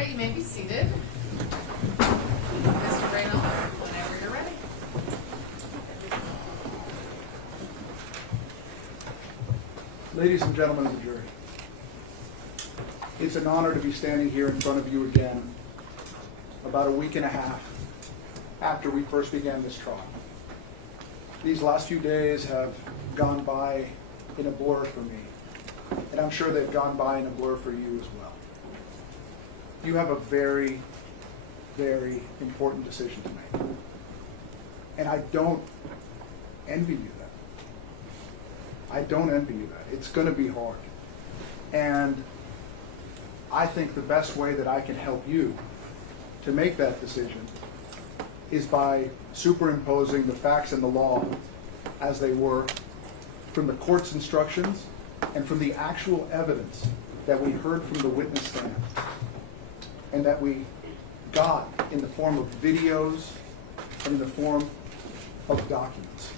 right, you may be seated. Mr. Reynal, whenever you're ready. Ladies and gentlemen of the jury, it's an honor to be standing here in front of you again about a week and a half after we first began this trial. These last few days have gone by in a blur for me, and I'm sure they've gone by in a blur for you as well. You have a very, very important decision to make, and I don't envy you that. I don't envy you that. It's going to be hard. And I think the best way that I can help you to make that decision is by superimposing the facts and the law as they were from the court's instructions and from the actual evidence that we heard from the witness stand and that we got in the form of videos and in the form of documents.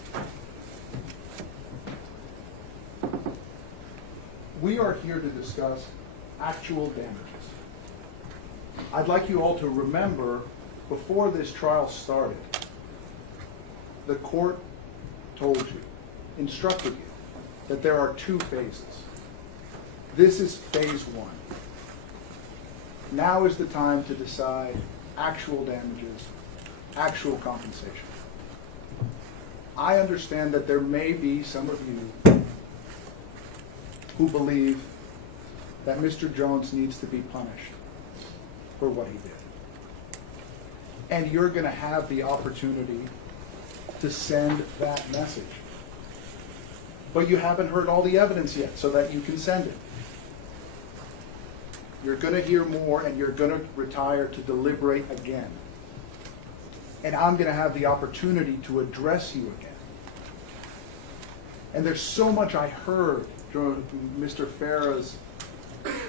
We are here to discuss actual damages. I'd like you all to remember, before this trial started, the court told you, instructed you, that there are two phases. This is phase one. Now is the time to decide actual damages, actual compensation. I understand that there may be some of you who believe that Mr. Jones needs to be punished for what he did. And you're going to have the opportunity to send that message. But you haven't heard all the evidence yet so that you can send it. You're going to hear more and you're going to retire to deliberate again. And I'm going to have the opportunity to address you again. And there's so much I heard during Mr. Farah's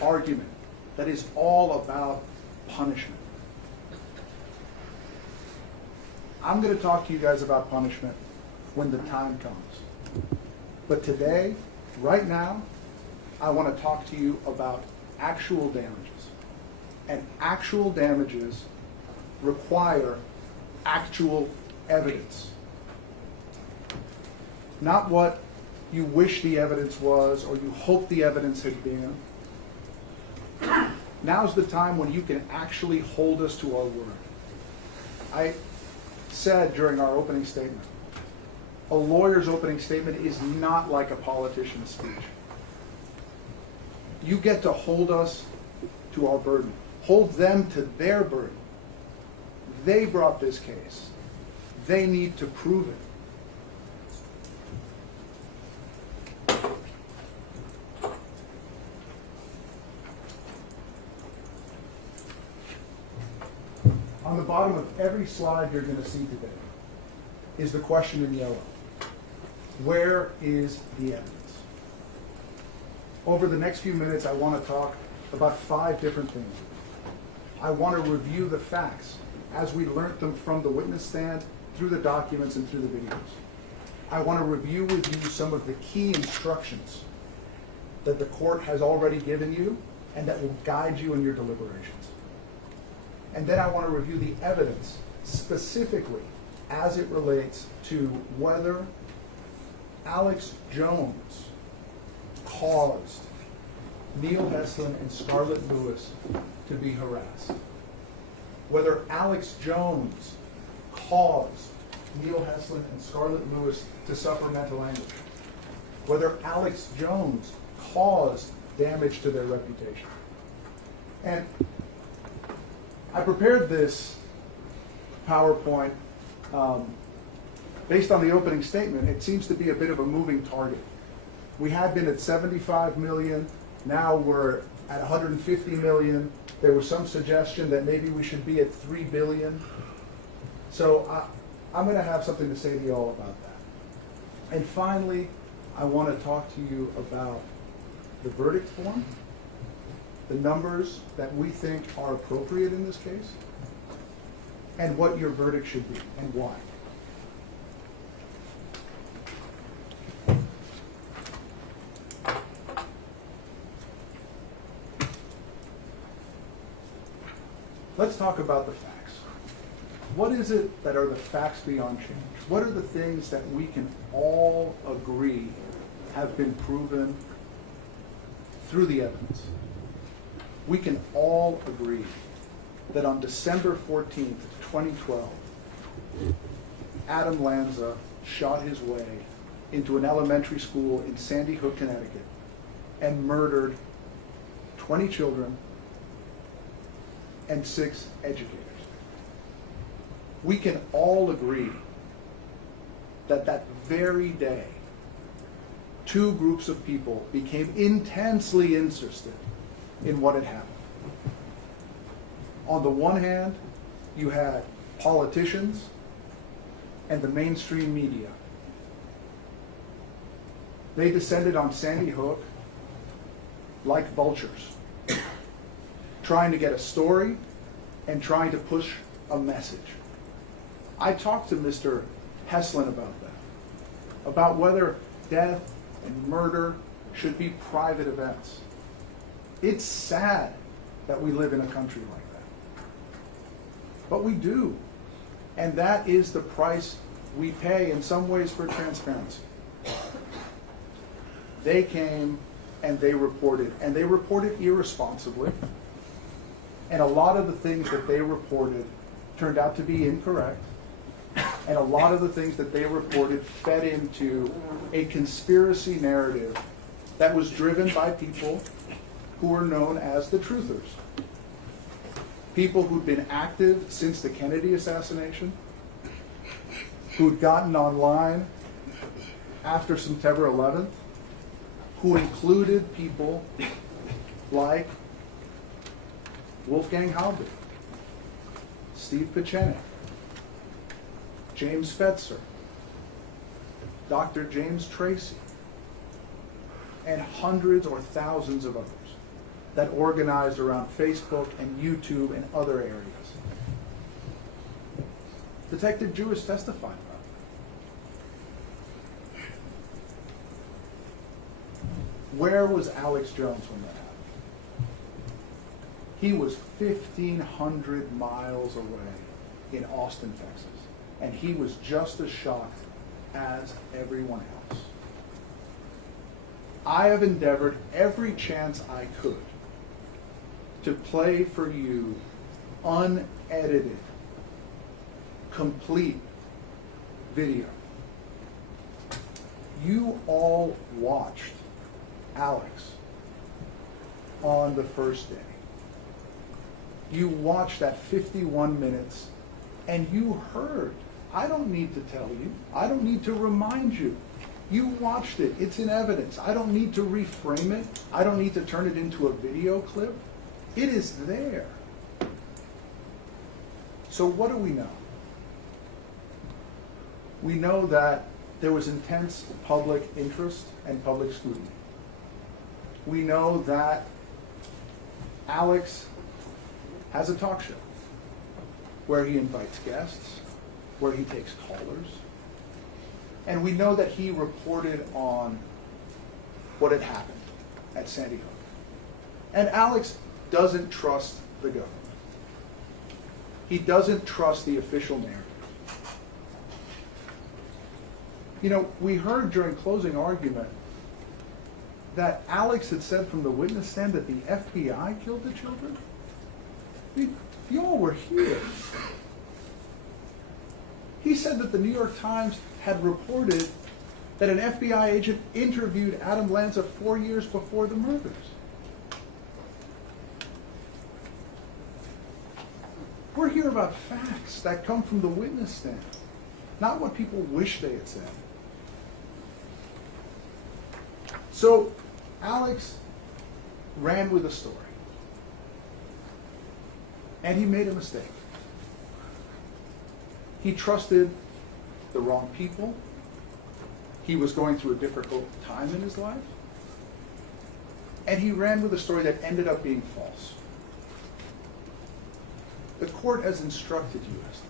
argument that is all about punishment. I'm going to talk to you guys about punishment when the time comes. But today, right now, I want to talk to you about actual damages. And actual damages require actual evidence. Not what you wish the evidence was or you hope the evidence had been. Now's the time when you can actually hold us to our word. I said during our opening statement, a lawyer's opening statement is not like a politician's speech. You get to hold us to our burden. Hold them to their burden. They brought this case. They need to prove it. On the bottom of every slide you're going to see today is the question in yellow. Where is the evidence? Over the next few minutes, I want to talk about 5 different things. I want to review the facts as we learned them from the witness stand, through the documents, and through the videos. I want to review with you some of the key instructions that the court has already given you and that will guide you in your deliberations. And then I want to review the evidence specifically as it relates to whether Alex Jones caused Neil Heslin and Scarlett Lewis to be harassed. Whether Alex Jones caused Neil Heslin and Scarlett Lewis to suffer mental anguish. Whether Alex Jones caused damage to their reputation. And I prepared this PowerPoint based on the opening statement. It seems to be a bit of a moving target. We had been at 75 million. Now we're at 150 million. There was some suggestion that maybe we should be at 3 billion. So I'm going to have something to say to you all about that. And finally, I want to talk to you about the verdict form, the numbers that we think are appropriate in this case, and what your verdict should be and why. Let's talk about the facts. What is it that are the facts beyond change? What are the things that we can all agree have been proven through the evidence? We can all agree that on December 14th, 2012, Adam Lanza shot his way into an elementary school in Sandy Hook, Connecticut, and murdered 20 children and 6 educators. We can all agree that that very day, 2 groups of people became intensely interested in what had happened. On the one hand, you had politicians and the mainstream media. They descended on Sandy Hook like vultures, trying to get a story and trying to push a message. I talked to Mr. Heslin about that, about whether death and murder should be private events. It's sad that we live in a country like that. But we do. And that is the price we pay in some ways for transparency. They came and they reported irresponsibly. And a lot of the things that they reported turned out to be incorrect. And a lot of the things that they reported fed into a conspiracy narrative that was driven by people who were known as the truthers. People who'd been active since the Kennedy assassination, who'd gotten online after September 11th, who included people like Wolfgang Halbig, Steve Pieczenik, James Fetzer, Dr. James Tracy, and hundreds or thousands of others that organized around Facebook and YouTube and other areas. Detective Jewis testified about it. Where was Alex Jones when that happened? He was 1,500 miles away in Austin, Texas, and he was just as shocked as everyone else. I have endeavored every chance I could to play for you unedited, complete video. You all watched Alex on the first day. You watched that 51 minutes and you heard. I don't need to tell you. I don't need to remind you. You watched it. It's in evidence. I don't need to reframe it. I don't need to turn it into a video clip. It is there. So what do we know? We know that there was intense public interest and public scrutiny. We know that Alex has a talk show where he invites guests, where he takes callers. And we know that he reported on what had happened at Sandy Hook. And Alex doesn't trust the government. He doesn't trust the official narrative. You know, we heard during closing argument that Alex had said from the witness stand that the FBI killed the children. Y'all were here. He said that the New York Times had reported that an FBI agent interviewed Adam Lanza 4 years before the murders. We're here about facts that come from the witness stand, not what people wish they had said. So Alex ran with a story, and he made a mistake. He trusted the wrong people. He was going through a difficult time in his life. And he ran with a story that ended up being false. The court has instructed you as to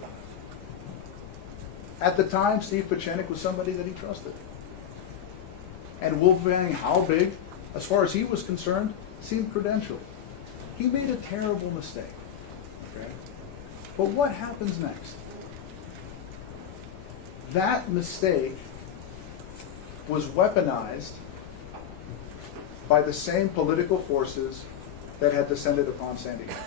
that. At the time, Steve Pieczenik was somebody that he trusted. And Wolfgang Halbig, as far as he was concerned, seemed credentialed. He made a terrible mistake. Okay? But what happens next? That mistake was weaponized by the same political forces that had descended upon Sandy Hook.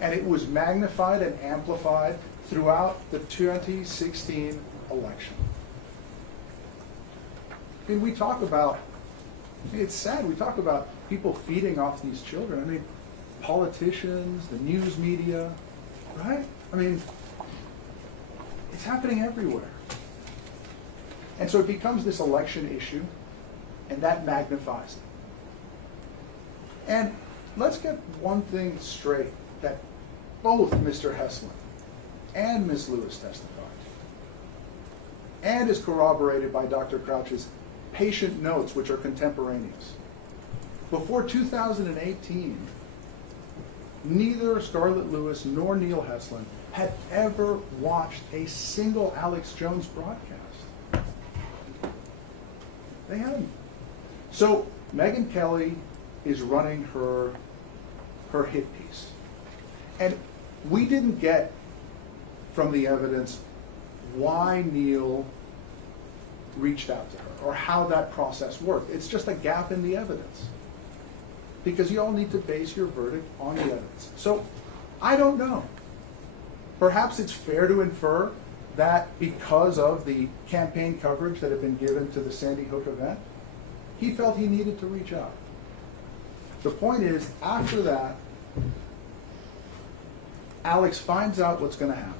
And it was magnified and amplified throughout the 2016 election. I mean, we talk about, it's sad, we talk about people feeding off these children. I mean, politicians, the news media, right? I mean, it's happening everywhere. And so it becomes this election issue, and that magnifies it. And let's get one thing straight, that both Mr. Heslin and Ms. Lewis testified, and is corroborated by Dr. Crouch's patient notes, which are contemporaneous. Before 2018, neither Scarlett Lewis nor Neil Heslin had ever watched a single Alex Jones broadcast. They hadn't. So Megyn Kelly is running her hit piece. And we didn't get from the evidence why Neil reached out to her or how that process worked. It's just a gap in the evidence. Because you all need to base your verdict on the evidence. So I don't know. Perhaps it's fair to infer that because of the campaign coverage that had been given to the Sandy Hook event, he felt he needed to reach out. The point is, after that, Alex finds out what's going to happen,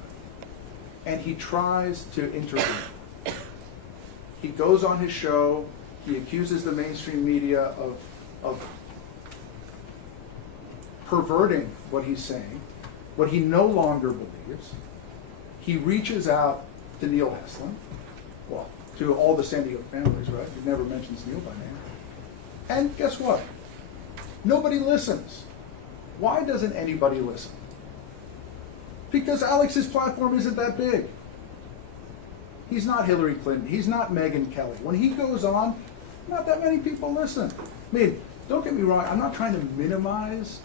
and he tries to intervene. He goes on his show, he accuses the mainstream media of perverting what he's saying, what he no longer believes. He reaches out to Neil Heslin, well, to all the Sandy Hook families, right? He never mentions Neil by name. And guess what? Nobody listens. Why doesn't anybody listen? Because Alex's platform isn't that big. He's not Hillary Clinton. He's not Megyn Kelly. When he goes on, not that many people listen. I mean, don't get me wrong, I'm not trying to minimize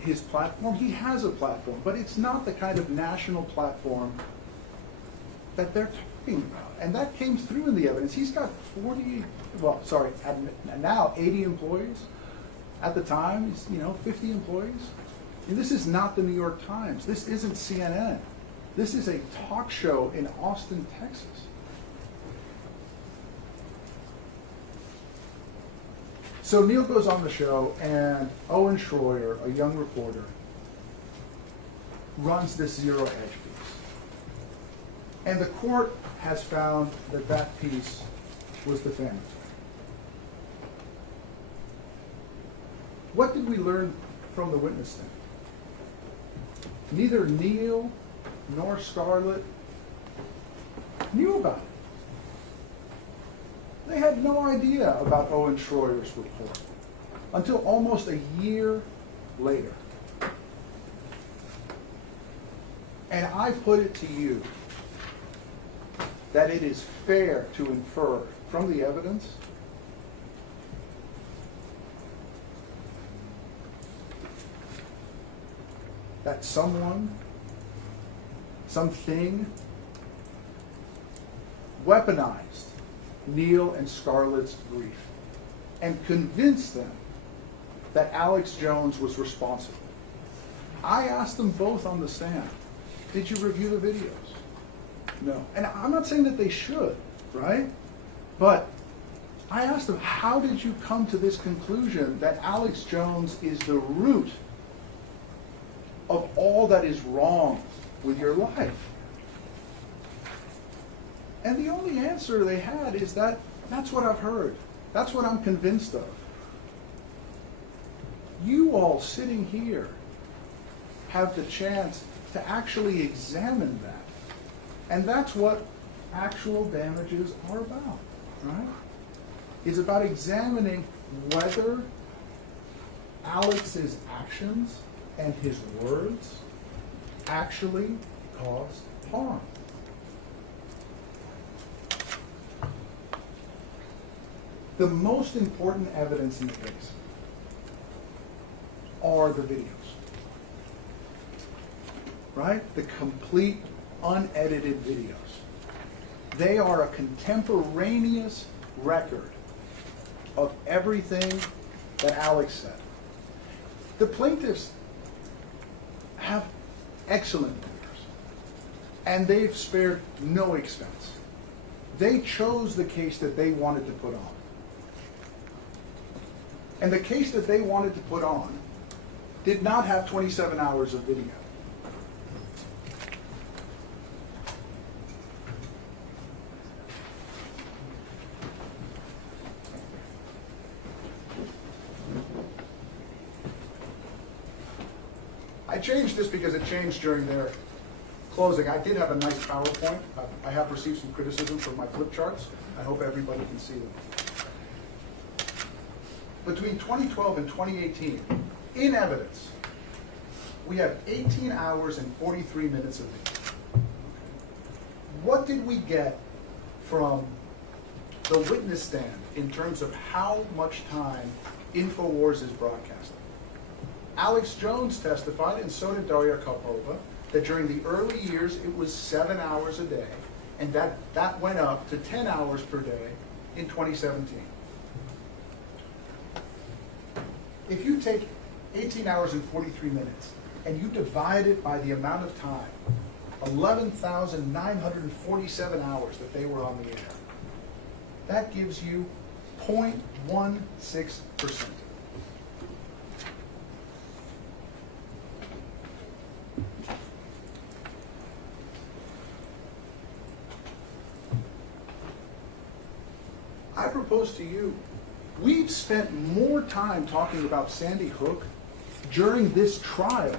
his platform. He has a platform, but it's not the kind of national platform that they're talking about. And that came through in the evidence. He's got now 80 employees. At the time, he's, 50 employees. And this is not the New York Times. This isn't CNN. This is a talk show in Austin, Texas. So Neil goes on the show, and Owen Schroyer, a young reporter, runs this zero-edge piece. And the court has found that that piece was defamatory. What did we learn from the witness stand? Neither Neil nor Scarlett knew about it. They had no idea about Owen Schroyer's report until almost a year later. And I put it to you that it is fair to infer from the evidence that someone, something, weaponized Neil and Scarlett's grief and convinced them that Alex Jones was responsible. I asked them both on the stand, did you review the videos? No. And I'm not saying that they should, right? But I asked them, how did you come to this conclusion that Alex Jones is the root of all that is wrong with your life? And the only answer they had is that that's what I've heard. That's what I'm convinced of. You all sitting here have the chance to actually examine that. And that's what actual damages are about, right? It's about examining whether Alex's actions and his words actually caused harm. The most important evidence in the case are the videos. right? The complete unedited videos. They are a contemporaneous record of everything that Alex said. The plaintiffs have excellent lawyers, and they've spared no expense. They chose the case that they wanted to put on. And the case that they wanted to put on did not have 27 hours of video. I changed this because it changed during their closing. I did have a nice PowerPoint. I have received some criticism for my flip charts. I hope everybody can see them. Between 2012 and 2018, in evidence, we have 18 hours and 43 minutes of video. What did we get from the witness stand in terms of how much time InfoWars is broadcasting? Alex Jones testified, and so did Daria Karpova, that during the early years it was 7 hours a day, and that went up to 10 hours per day in 2017. If you take 18 hours and 43 minutes and you divide it by the amount of time, 11,947 hours that they were on the air, that gives you 0.16%. I propose to you, we've spent more time talking about Sandy Hook during this trial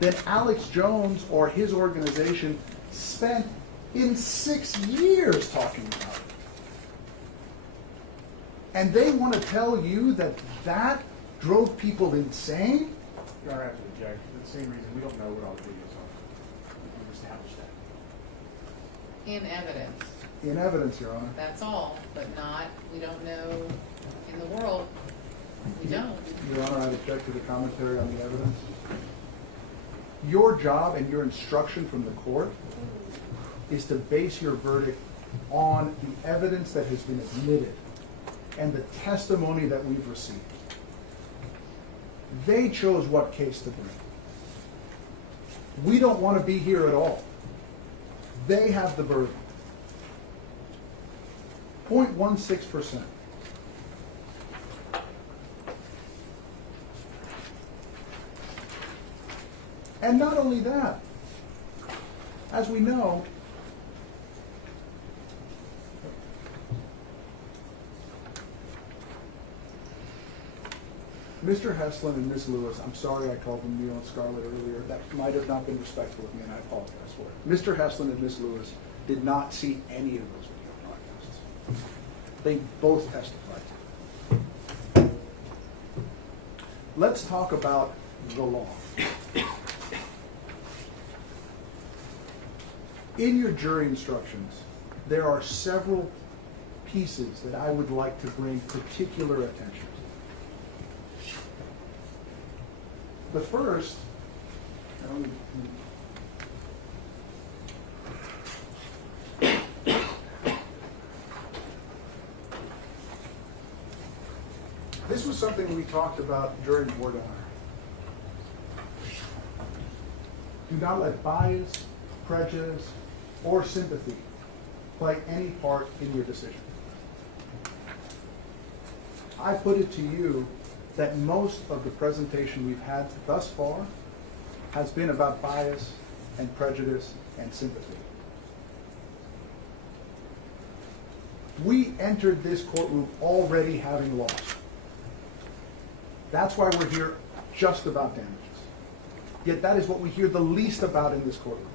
than Alex Jones or his organization spent in 6 years talking about it. And they want to tell you that that drove people insane? Your Honor, I have to object. For the same reason, we don't know what all the videos are. We've established that. In evidence. In evidence, Your Honor. That's all, but not, we don't know in the world. We don't. Your Honor, I object to the commentary on the evidence. Your job and your instruction from the court is to base your verdict on the evidence that has been admitted and the testimony that we've received. They chose what case to bring. We don't want to be here at all. They have the burden. 0.16%. And not only that, as we know, Mr. Heslin and Ms. Lewis, I'm sorry I called them Neil and Scarlett earlier. That might have not been respectful of me, and I apologize for it. Mr. Heslin and Ms. Lewis did not see any of those video broadcasts. They both testified to it. Let's talk about the law. In your jury instructions, there are several pieces that I would like to bring particular attention to. The first, this was something we talked about during voir dire. Do not let bias, prejudice, or sympathy play any part in your decision. I put it to you that most of the presentation we've had thus far has been about bias and prejudice and sympathy. We entered this courtroom already having lost. That's why we're here just about damages. Yet that is what we hear the least about in this courtroom.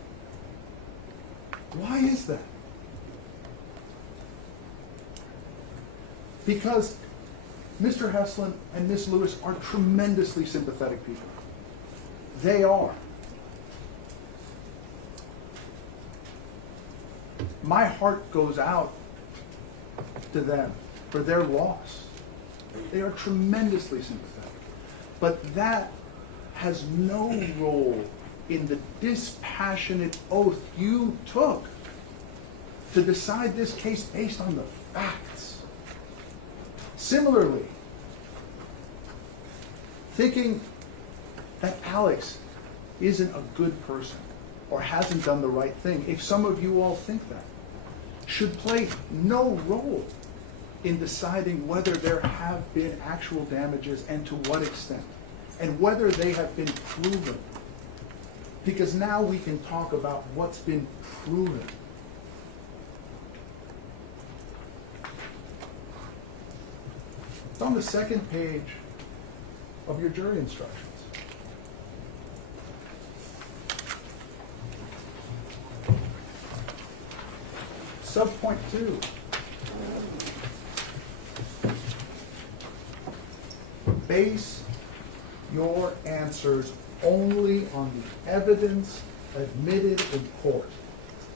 Why is that? Because Mr. Heslin and Ms. Lewis are tremendously sympathetic people. They are. My heart goes out to them for their loss. They are tremendously sympathetic. But that has no role in the dispassionate oath you took to decide this case based on the facts. Similarly, thinking that Alex isn't a good person or hasn't done the right thing, if some of you all think that, should play no role in deciding whether there have been actual damages and to what extent, and whether they have been proven. Because now we can talk about what's been proven. It's on the second page of your jury instructions. Subpoint 2. Base your answers only on the evidence admitted in court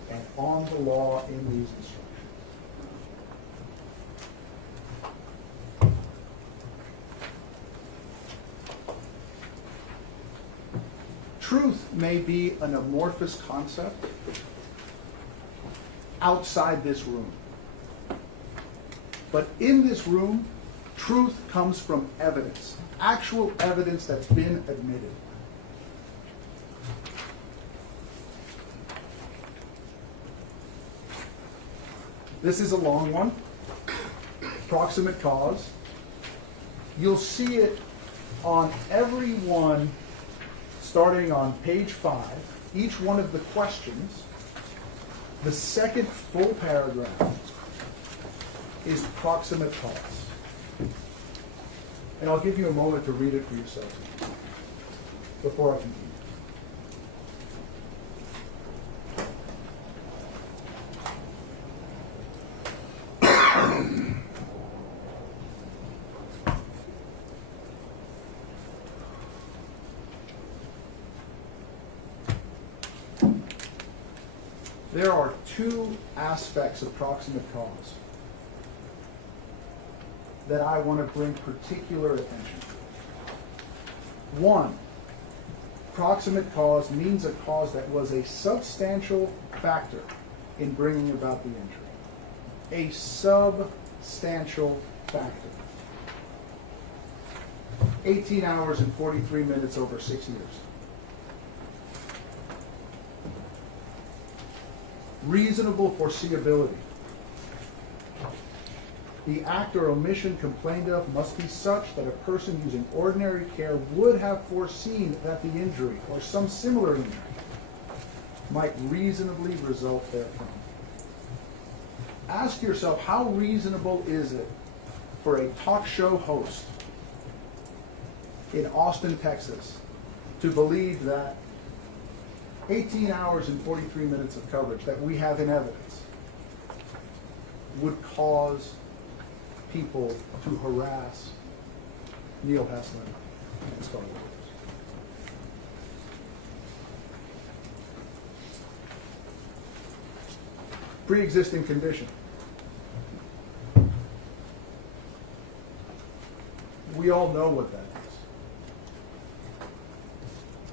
and on the law in these instructions. Truth may be an amorphous concept outside this room. But in this room, truth comes from evidence, actual evidence that's been admitted. This is a long one. Proximate cause. You'll see it on every one, starting on page 5, each one of the questions. The second full paragraph is proximate cause. And I'll give you a moment to read it for yourself before I continue. There are two aspects of proximate cause that I want to bring particular attention to. One, proximate cause means a cause that was a substantial factor in bringing about the injury. A substantial factor. 18 hours and 43 minutes over 6 years. Reasonable foreseeability. The act or omission complained of must be such that a person using ordinary care would have foreseen that the injury or some similar injury might reasonably result therefrom. Ask yourself, how reasonable is it for a talk show host in Austin, Texas, to believe that 18 hours and 43 minutes of coverage that we have in evidence would cause people to harass Neil Heslin and Star Wars? Pre-existing condition. We all know what that is.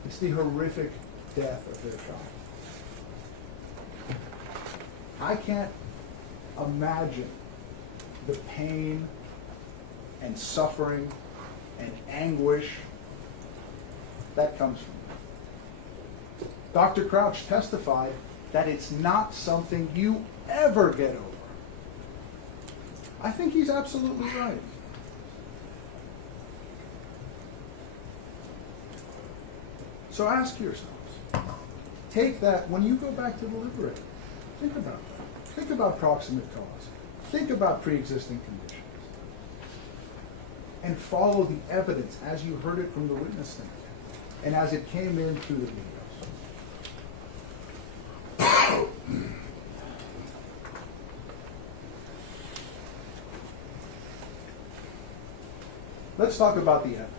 It's the horrific death of their child. I can't imagine the pain and suffering and anguish that comes from it. Dr. Crouch testified that it's not something you ever get over. I think he's absolutely right. So ask yourselves, take that, when you go back to deliberate, think about that. Think about proximate cause. Think about pre-existing conditions. And follow the evidence as you heard it from the witness stand and as it came in through the videos. Let's talk about the evidence.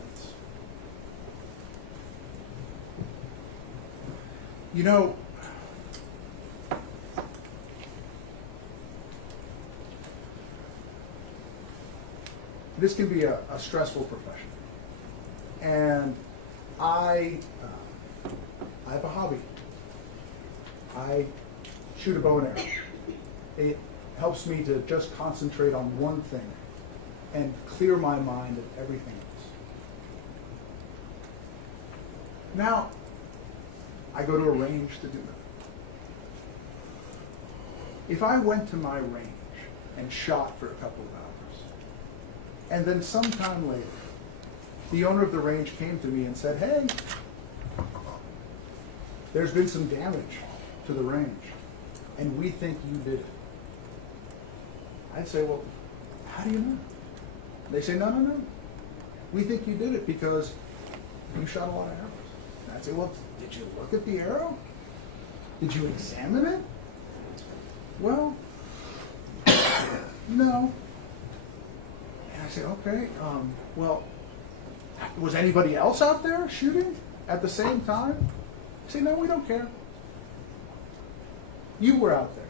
You know, this can be a stressful profession. And I I have a hobby. I shoot a bow and arrow. It helps me to just concentrate on one thing and clear my mind of everything else. Now, I go to a range to do that. If I went to my range and shot for a couple of hours, and then sometime later, the owner of the range came to me and said, hey, there's been some damage to the range, and we think you did it. I'd say, well, how do you know? They say, no. We think you did it because you shot a lot of arrows. And I'd say, well, did you look at the arrow? Did you examine it? Well, no. And I say, okay, well, was anybody else out there shooting at the same time? I say, no, we don't care. You were out there.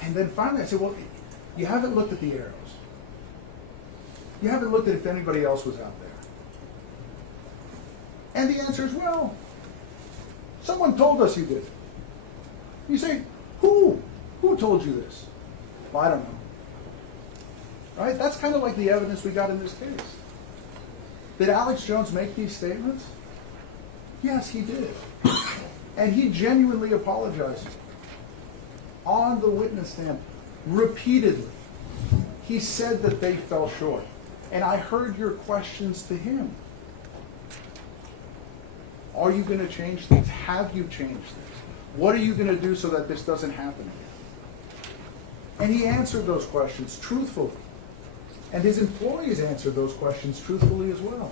And then finally I say, well, you haven't looked at the arrows. You haven't looked at if anybody else was out there. And the answer is, well, someone told us you did. You say, who? Who told you this? Well, I don't know. Right? That's kind of like the evidence we got in this case. Did Alex Jones make these statements? Yes, he did. And he genuinely apologized on the witness stand repeatedly. He said that they fell short. And I heard your questions to him. Are you going to change things? Have you changed things? What are you going to do so that this doesn't happen again? And he answered those questions truthfully. And his employees answered those questions truthfully as well.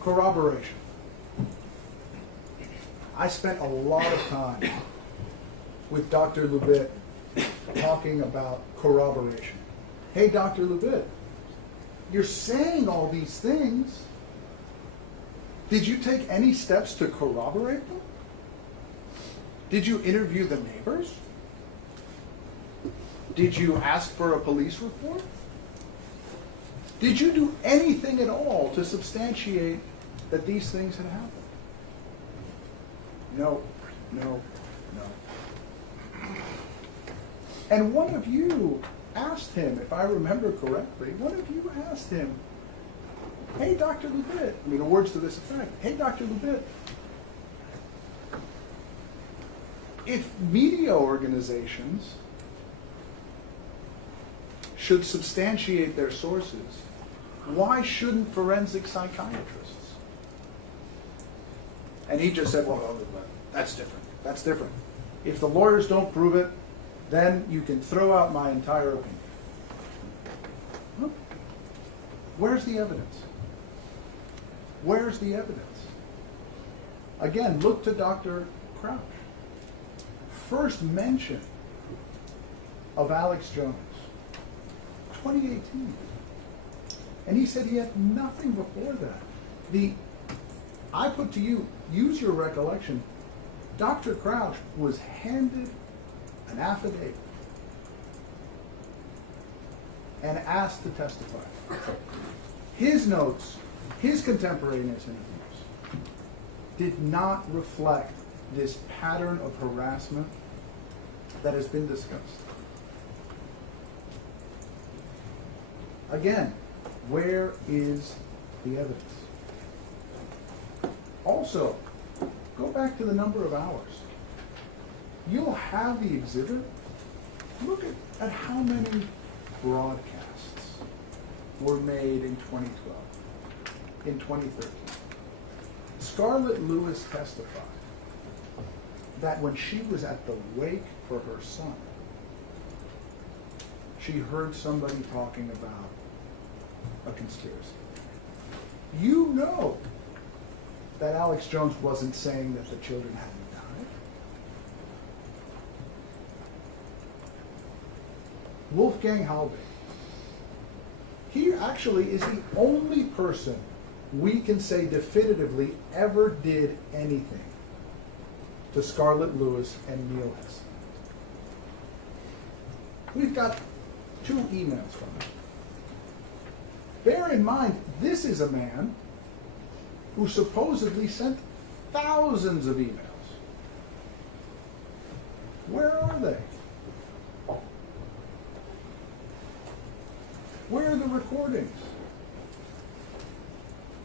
Corroboration. I spent a lot of time with Dr. Lubit talking about corroboration. Hey, Dr. Lubit, you're saying all these things. Did you take any steps to corroborate them? Did you interview the neighbors? Did you ask for a police report? Did you do anything at all to substantiate that these things had happened? No. And one of you asked him, if I remember correctly, hey, Dr. Lubit, words to this effect, hey, Dr. Lubit, if media organizations should substantiate their sources, why shouldn't forensic psychiatrists? And he just said, well, that's different. That's different. If the lawyers don't prove it, then you can throw out my entire opinion. Huh? Where's the evidence? Where's the evidence? Again, look to Dr. Crouch. First mention of Alex Jones, 2018. And he said he had nothing before that. I put to you, use your recollection, Dr. Crouch was handed an affidavit and asked to testify. His notes, his contemporaneous interviews, did not reflect this pattern of harassment that has been discussed. Again, where is the evidence? Also, go back to the number of hours. You'll have the exhibit. Look at how many broadcasts were made in 2012, in 2013. Scarlett Lewis testified that when she was at the wake for her son, she heard somebody talking about a conspiracy. You know that Alex Jones wasn't saying that the children hadn't died. Wolfgang Halbig, he actually is the only person we can say definitively ever did anything to Scarlett Lewis and Neil Hess. We've got 2 emails from him. Bear in mind, this is a man who supposedly sent thousands of emails. Where are they? Where are the recordings?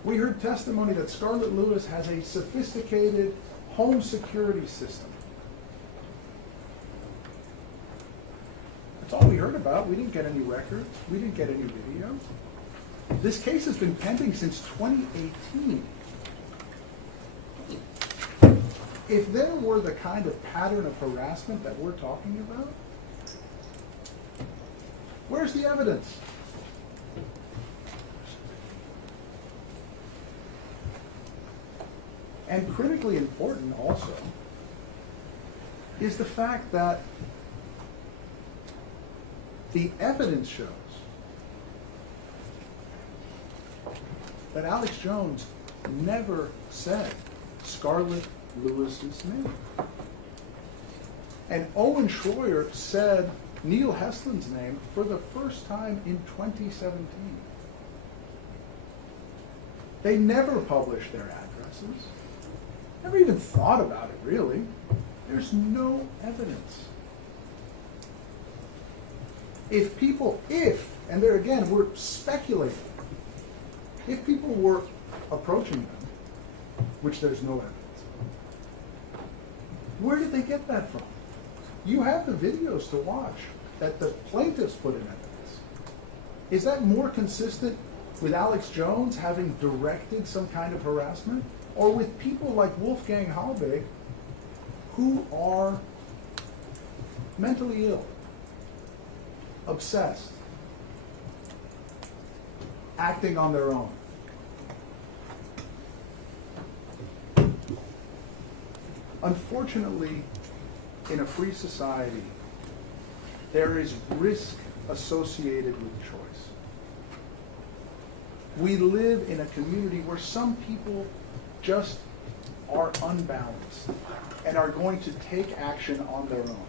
We heard testimony that Scarlett Lewis has a sophisticated home security system. That's all we heard about. We didn't get any records. We didn't get any video. This case has been pending since 2018. If there were the kind of pattern of harassment that we're talking about, where's the evidence? And critically important also is the fact that the evidence shows that Alex Jones never said Scarlett Lewis's name. And Owen Schroyer said Neil Hesslin's name for the first time in 2017. They never published their addresses. Never even thought about it, really. There's no evidence. And there again, we're speculating, if people were approaching them, which there's no evidence, where did they get that from? You have the videos to watch that the plaintiffs put in evidence. Is that more consistent with Alex Jones having directed some kind of harassment? Or with people like Wolfgang Halbig, who are mentally ill, obsessed, acting on their own? Unfortunately, in a free society, there is risk associated with choice. We live in a community where some people just are unbalanced and are going to take action on their own.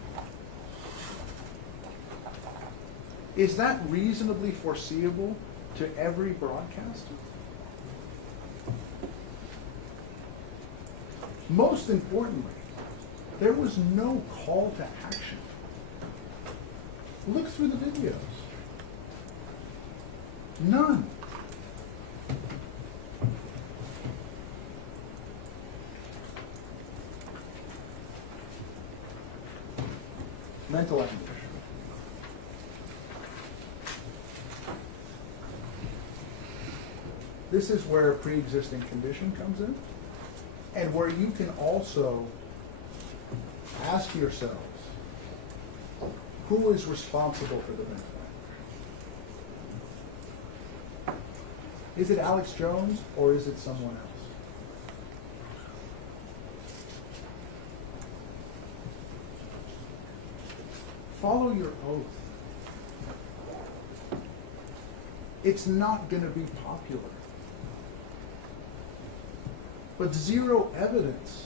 Is that reasonably foreseeable to every broadcaster? Most importantly, there was no call to action. Look through the videos. None. Mental anguish. This is where a pre-existing condition comes in, and where you can also ask yourselves, who is responsible for the mental anguish? Is it Alex Jones or is it someone else? Follow your oath. It's not going to be popular. But zero evidence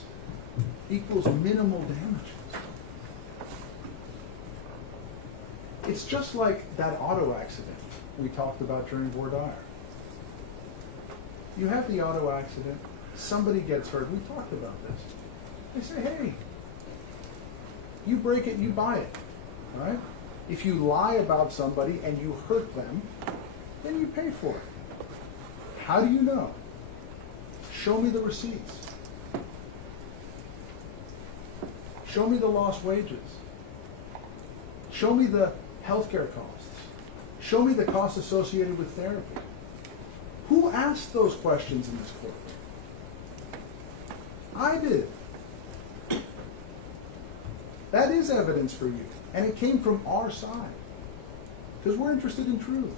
equals minimal damages. It's just like that auto accident we talked about during voir dire. You have the auto accident, somebody gets hurt. We talked about this. They say, hey, you break it, you buy it. Right? If you lie about somebody and you hurt them, then you pay for it. How do you know? Show me the receipts. Show me the lost wages. Show me the healthcare costs. Show me the costs associated with therapy. Who asked those questions in this court? I did. That is evidence for you. And it came from our side. Because we're interested in truth.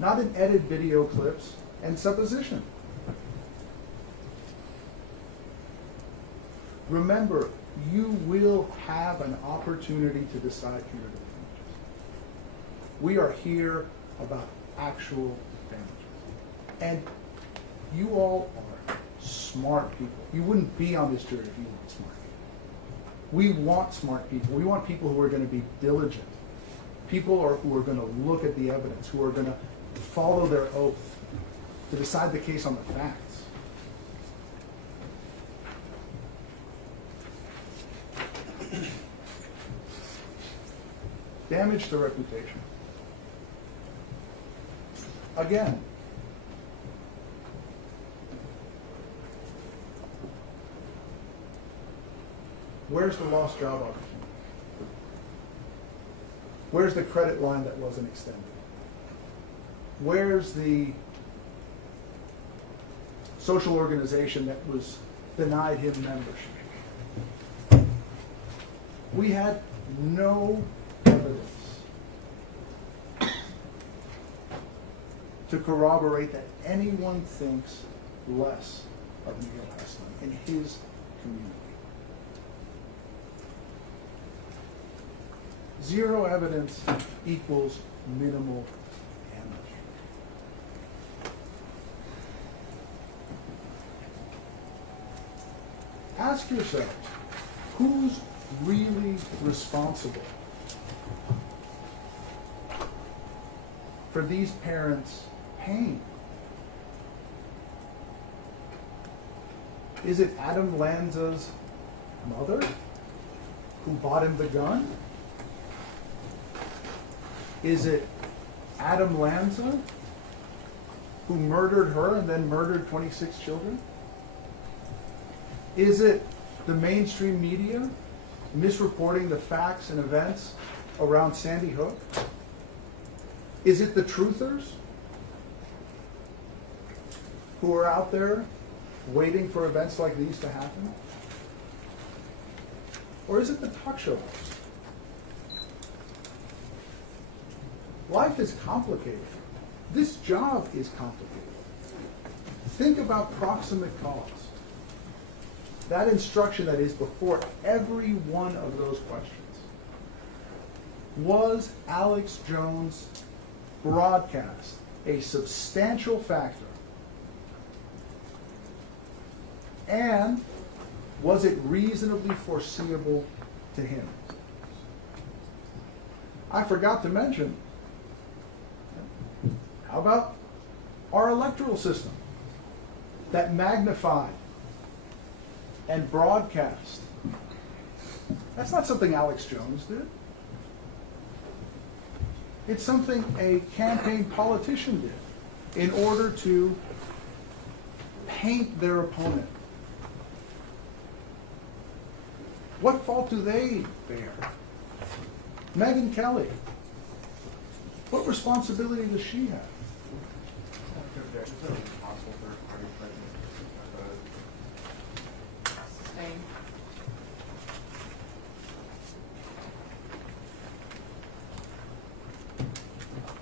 Not in edited video clips and supposition. Remember, you will have an opportunity to decide punitive damages. We are here about actual damages. And you all are smart people. You wouldn't be on this jury if you weren't smart people. We want smart people. We want people who are going to be diligent. People who are going to look at the evidence, who are going to follow their oath to decide the case on the facts. Damage to reputation. Again, where's the lost job opportunity? Where's the credit line that wasn't extended? Where's the social organization that was denied him membership? We had no evidence to corroborate that anyone thinks less of Neil Heston in his community. Zero evidence equals minimal damage. Ask yourself, who's really responsible for these parents' pain? Is it Adam Lanza's mother who bought him the gun? Is it Adam Lanza who murdered her and then murdered 26 children? Is it the mainstream media misreporting the facts and events around Sandy Hook? Is it the truthers who are out there waiting for events like these to happen? Or is it the talk show hosts? Life is complicated. This job is complicated. Think about proximate cause. That instruction that is before every one of those questions. Was Alex Jones' broadcast a substantial factor? And was it reasonably foreseeable to him? I forgot to mention, how about our electoral system that magnified and broadcast? That's not something Alex Jones did. It's something a campaign politician did in order to paint their opponent. What fault do they bear? Megyn Kelly, what responsibility does she have? Sustain.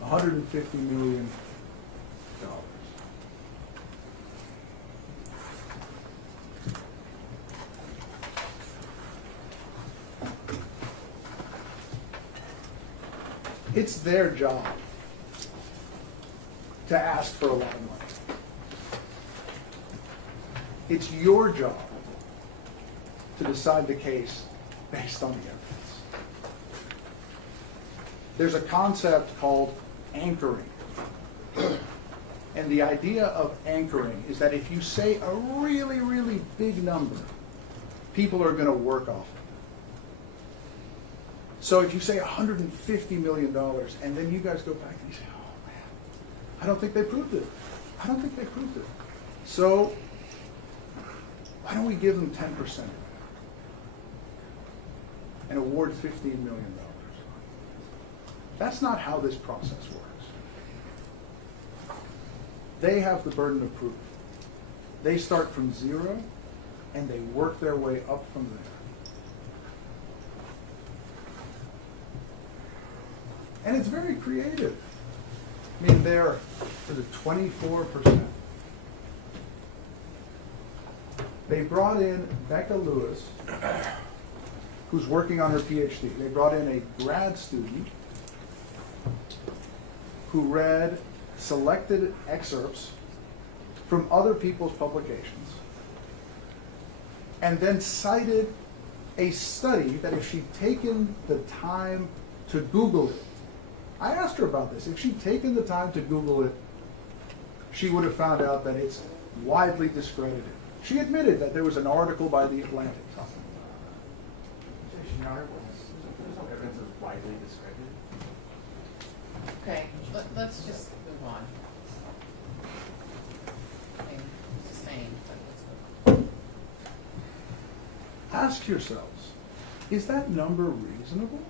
$150 million. It's their job to ask for a lot of money. It's your job to decide the case based on the evidence. There's a concept called anchoring. And the idea of anchoring is that if you say a really, really big number, people are going to work off it. So if you say $150 million, and then you guys go back and you say, oh man, I don't think they proved it. I don't think they proved it. So why don't we give them 10% and award $15 million? That's not how this process works. They have the burden of proof. They start from zero and they work their way up from there. And it's very creative. I mean, they're for the 24%. They brought in Becca Lewis, who's working on her PhD. They brought in a grad student who read selected excerpts from other people's publications and then cited a study that if she'd taken the time to Google it, I asked her about this. If she'd taken the time to Google it, she would have found out that it's widely discredited. She admitted that there was an article by The Atlantic. There's no evidence of widely discredited. Okay, let's just move on. I mean, it's the same, but let's Ask yourselves, is that number reasonable?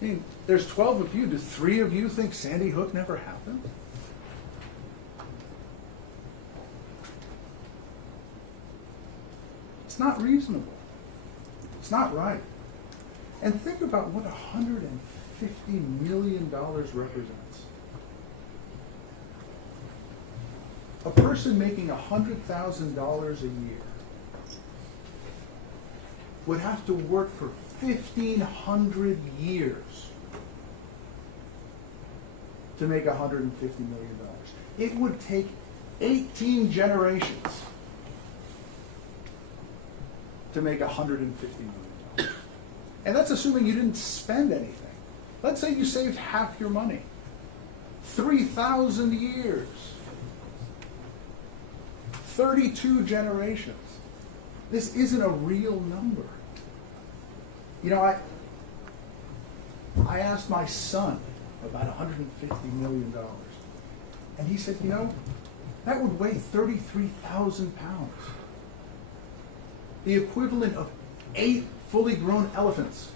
I mean, there's 12 of you. Do 3 of you think Sandy Hook never happened? It's not reasonable. It's not right. And think about what $150 million represents. A person making $100,000 a year would have to work for 1,500 years to make $150 million. It would take 18 generations to make $150 million. And that's assuming you didn't spend anything. Let's say you saved half your money. 3,000 years. 32 generations. This isn't a real number. You know, I asked my son about $150 million. And he said, you know, that would weigh 33,000 pounds. The equivalent of 8 fully grown elephants.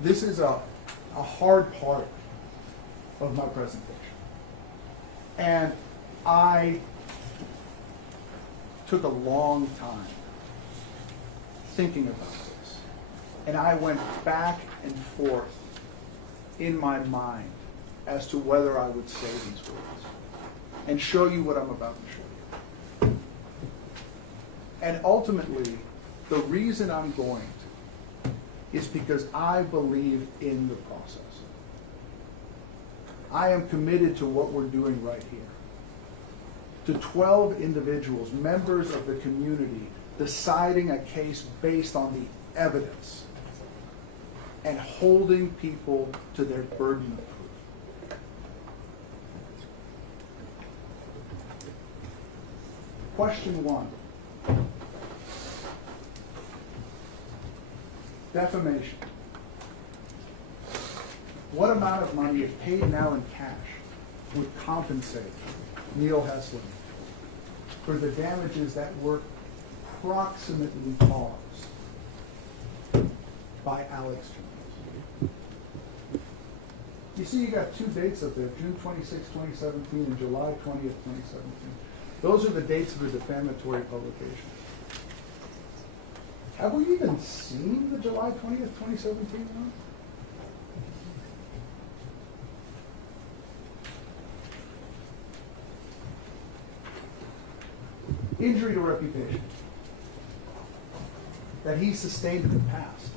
This is a hard part of my presentation. And I took a long time thinking about this. And I went back and forth in my mind as to whether I would say these words and show you what I'm about to show you. And ultimately, the reason I'm going to is because I believe in the process. I am committed to what we're doing right here. To 12 individuals, members of the community, deciding a case based on the evidence and holding people to their burden of proof. Question 1. Defamation. What amount of money, if paid now in cash, would compensate Neil Heslin for the damages that were proximately caused by Alex Jones? You see, you got 2 dates up there, June 26, 2017 and July 20th, 2017. Those are the dates of the defamatory publication. Have we even seen the July 20th, 2017 one? Injury to reputation that he sustained in the past.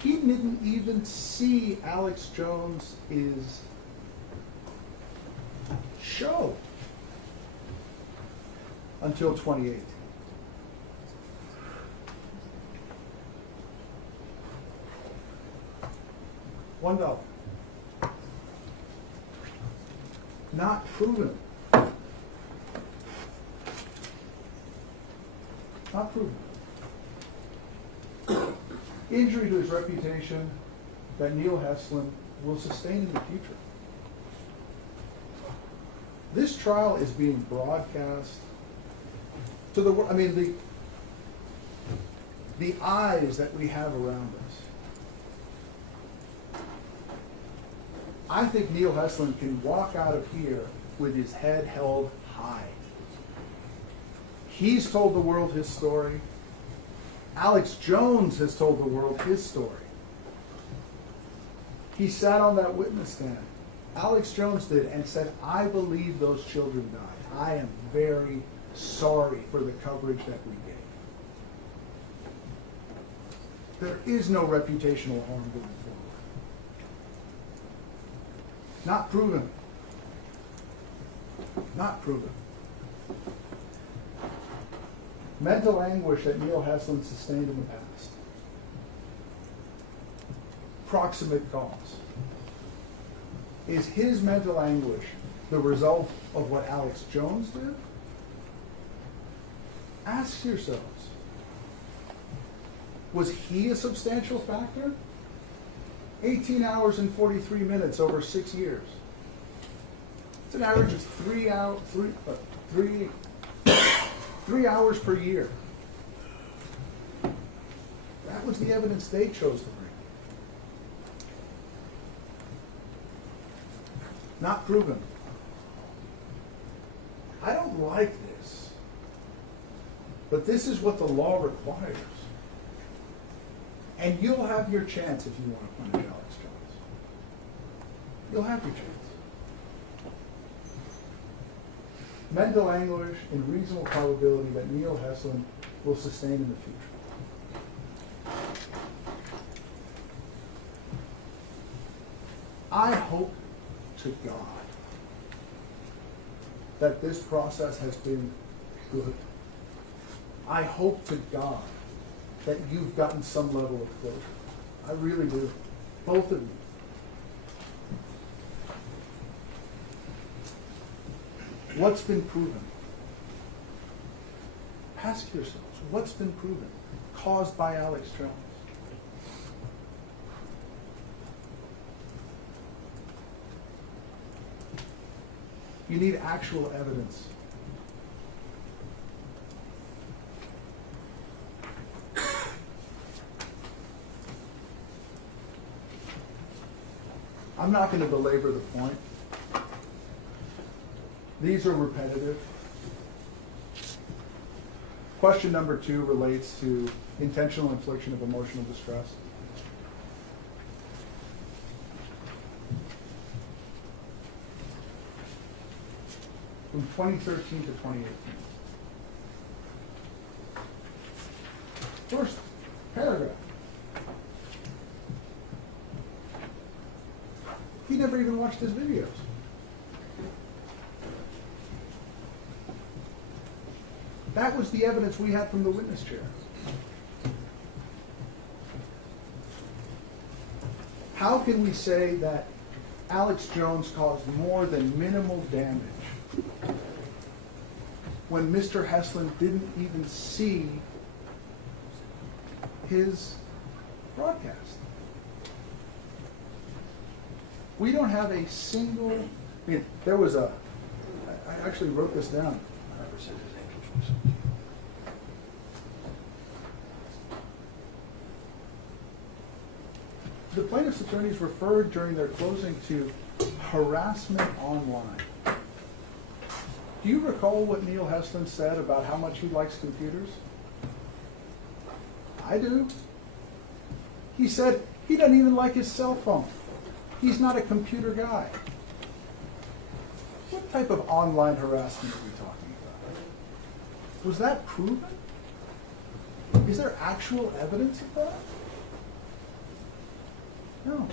He didn't even see Alex Jones's show until 2018. $1. Not proven. Not proven. Injury to his reputation that Neil Heslin will sustain in the future. This trial is being broadcast to the world. I mean, the eyes that we have around us. I think Neil Heslin can walk out of here with his head held high. He's told the world his story. Alex Jones has told the world his story. He sat on that witness stand. Alex Jones did, and said, I believe those children died. I am very sorry for the coverage that we gave. There is no reputational harm going forward. Not proven. Not proven. Mental anguish that Neil Heslin sustained in the past. Proximate cause. Is his mental anguish the result of what Alex Jones did? Ask yourselves. Was he a substantial factor? 18 hours and 43 minutes over 6 years. It's an average of 3 hours per year. That was the evidence they chose to bring. Not proven. I don't like this, but this is what the law requires. And you'll have your chance if you want to punish Alex Jones. You'll have your chance. Mental anguish and reasonable probability that Neil Heslin will sustain in the future. I hope to God that this process has been good. I hope to God that you've gotten some level of closure. I really do. Both of you. What's been proven? Ask yourselves, what's been proven? Caused by Alex Jones. You need actual evidence. I'm not going to belabor the point. These are repetitive. Question number 2 relates to intentional infliction of emotional distress. From 2013 to 2018. First paragraph. He never even watched his videos. That was the evidence we had from the witness chair. How can we say that Alex Jones caused more than minimal damage when Mr. Heslin didn't even see his broadcast? We don't have a single, I mean, there was a, I actually wrote this down. The plaintiff's attorneys referred during their closing to harassment online. Do you recall what Neil Heslin said about how much he likes computers? I do. He said he doesn't even like his cell phone. He's not a computer guy. What type of online harassment are we talking about? Was that proven? Is there actual evidence of that? No.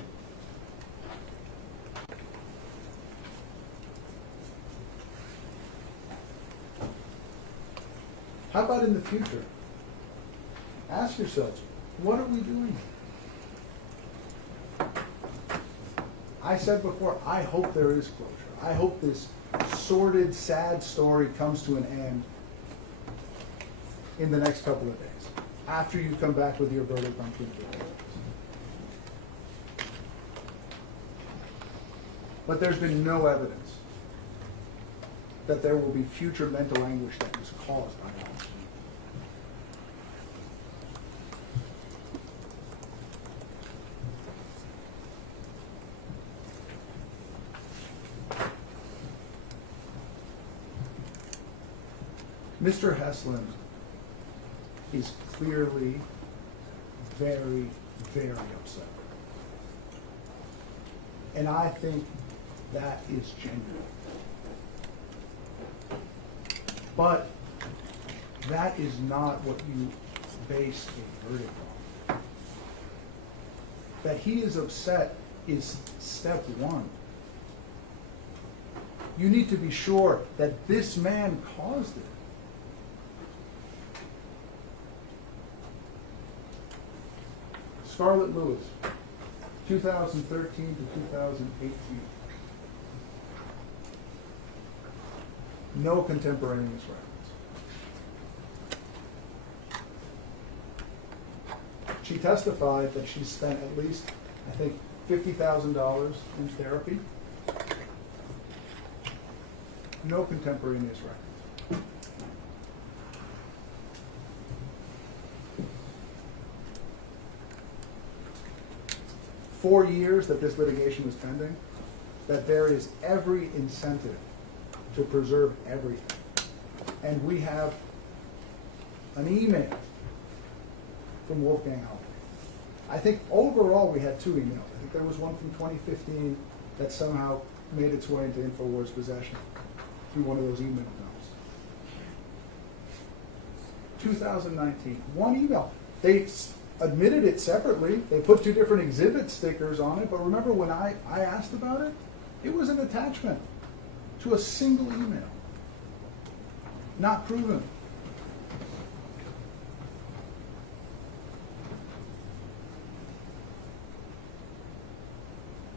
How about in the future? Ask yourselves, what are we doing? I said before, I hope there is closure. I hope this sordid, sad story comes to an end in the next couple of days, after you come back with your verdict on punitive damages. But there's been no evidence that there will be future mental anguish that was caused by Alex Jones. Mr. Heslin is clearly very, very upset. And I think that is genuine. But that is not what you base a verdict on. That he is upset is step one. You need to be sure that this man caused it. Scarlett Lewis, 2013 to 2018. No contemporaneous records. She testified that she spent at least, I think, $50,000 in therapy. No contemporaneous records. For 4 years that this litigation was pending, that there is every incentive to preserve everything. And we have an email from Wolfgang Halbig. I think overall we had 2 emails. I think there was one from 2015 that somehow made its way into InfoWars possession through one of those email notes. 2019, one email. They admitted it separately. They put 2 different exhibit stickers on it, but remember when I asked about it, it was an attachment to a single email. Not proven.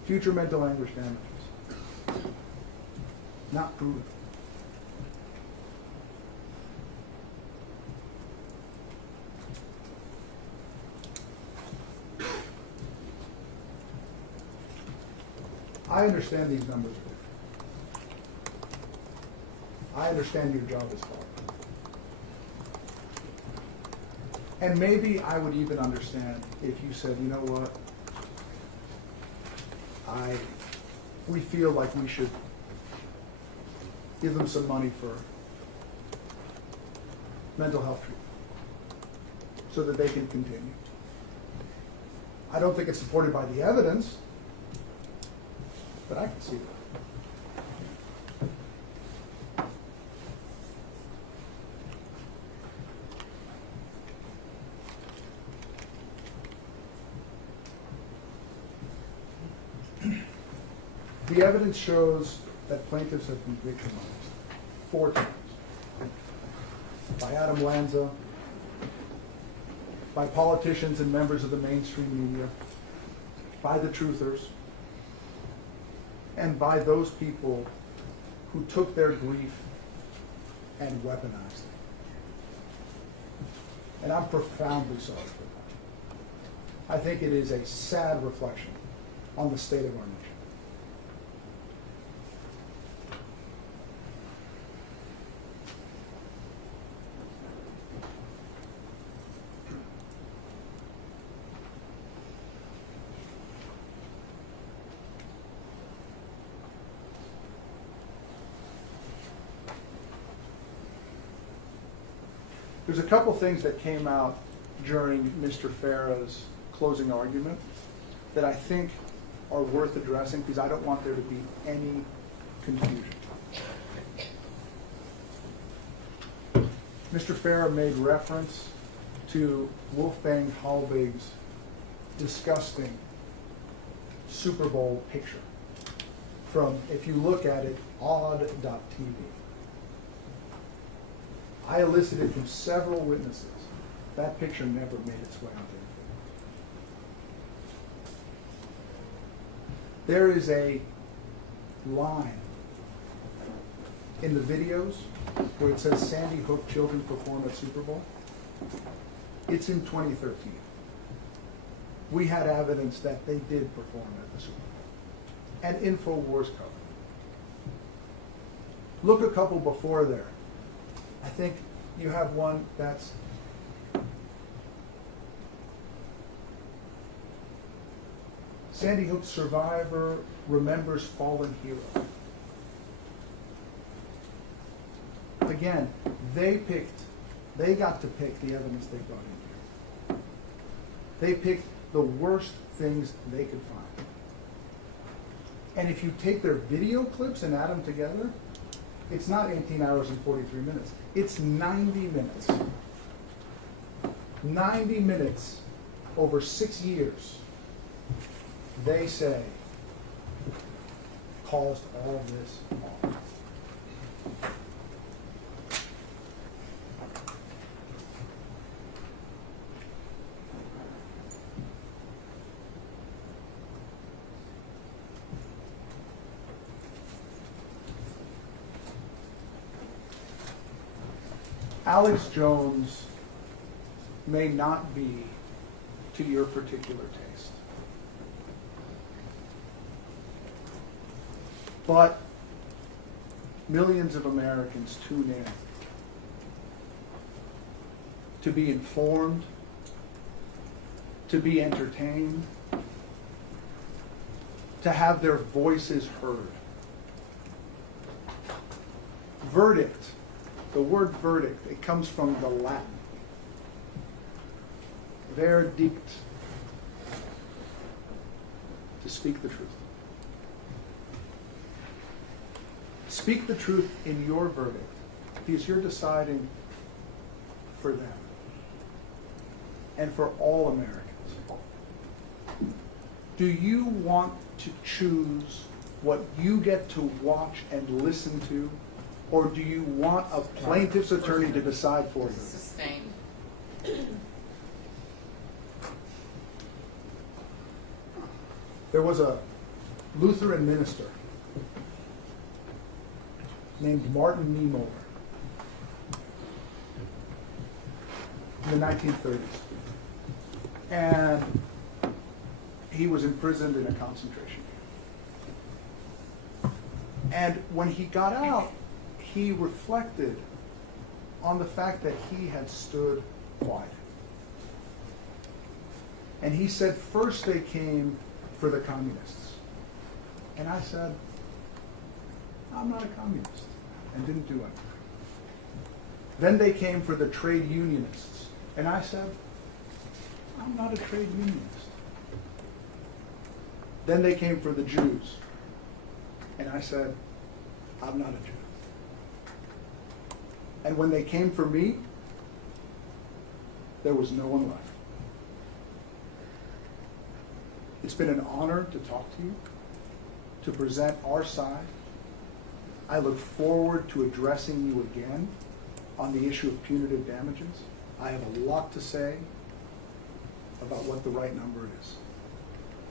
Future mental anguish damages. Not proven. I understand these numbers are different. I understand your job is hard. And maybe I would even understand if you said, you know what, we feel like we should give them some money for mental health treatment so that they can continue. I don't think it's supported by the evidence, but I can see that. The evidence shows that plaintiffs have been victimized 4 times. By Adam Lanza, by politicians and members of the mainstream media, by the truthers, and by those people who took their grief and weaponized it. And I'm profoundly sorry for that. I think it is a sad reflection on the state of our nation. There's a couple things that came out during Mr. Farah's closing argument that I think are worth addressing because I don't want there to be any confusion. Mr. Farah made reference to Wolfgang Halbig's disgusting Super Bowl picture from, if you look at it, odd.tv. I elicited from several witnesses that picture never made its way onto the video. There is a line in the videos where it says Sandy Hook children perform at Super Bowl. It's in 2013. We had evidence that they did perform at the Super Bowl. And InfoWars covered. Look a couple before there. I think you have one that's Sandy Hook survivor remembers fallen hero. Again, they got to pick the evidence they brought in here. They picked the worst things they could find. And if you take their video clips and add them together, it's not 18 hours and 43 minutes. It's 90 minutes. 90 minutes over 6 years, they say, caused all this harm. Alex Jones may not be to your particular taste, but millions of Americans tune in to be informed, to be entertained, to have their voices heard. Verdict. The word verdict, it comes from the Latin. Verdict. To speak the truth. Speak the truth in your verdict, because you're deciding for them and for all Americans. Do you want to choose what you get to watch and listen to? Or do you want a plaintiff's attorney to decide for you? Sustained. There was a Lutheran minister named Martin Niemöller in the 1930s. And he was imprisoned in a concentration camp. And when he got out, he reflected on the fact that he had stood quiet. And he said, first they came for the communists. And I said, I'm not a communist, and didn't do anything. Then they came for the trade unionists. And I said, I'm not a trade unionist. Then they came for the Jews. And I said, I'm not a Jew. And when they came for me, there was no one left. It's been an honor to talk to you, to present our side. I look forward to addressing you again on the issue of punitive damages. I have a lot to say about what the right number is.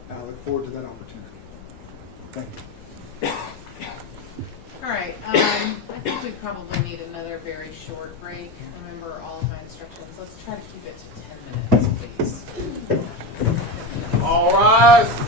And I look forward to that opportunity. Thank you. All right, I think we probably need another very short break. Remember all of my instructions. Let's try to keep it to 10 minutes, please. All rise.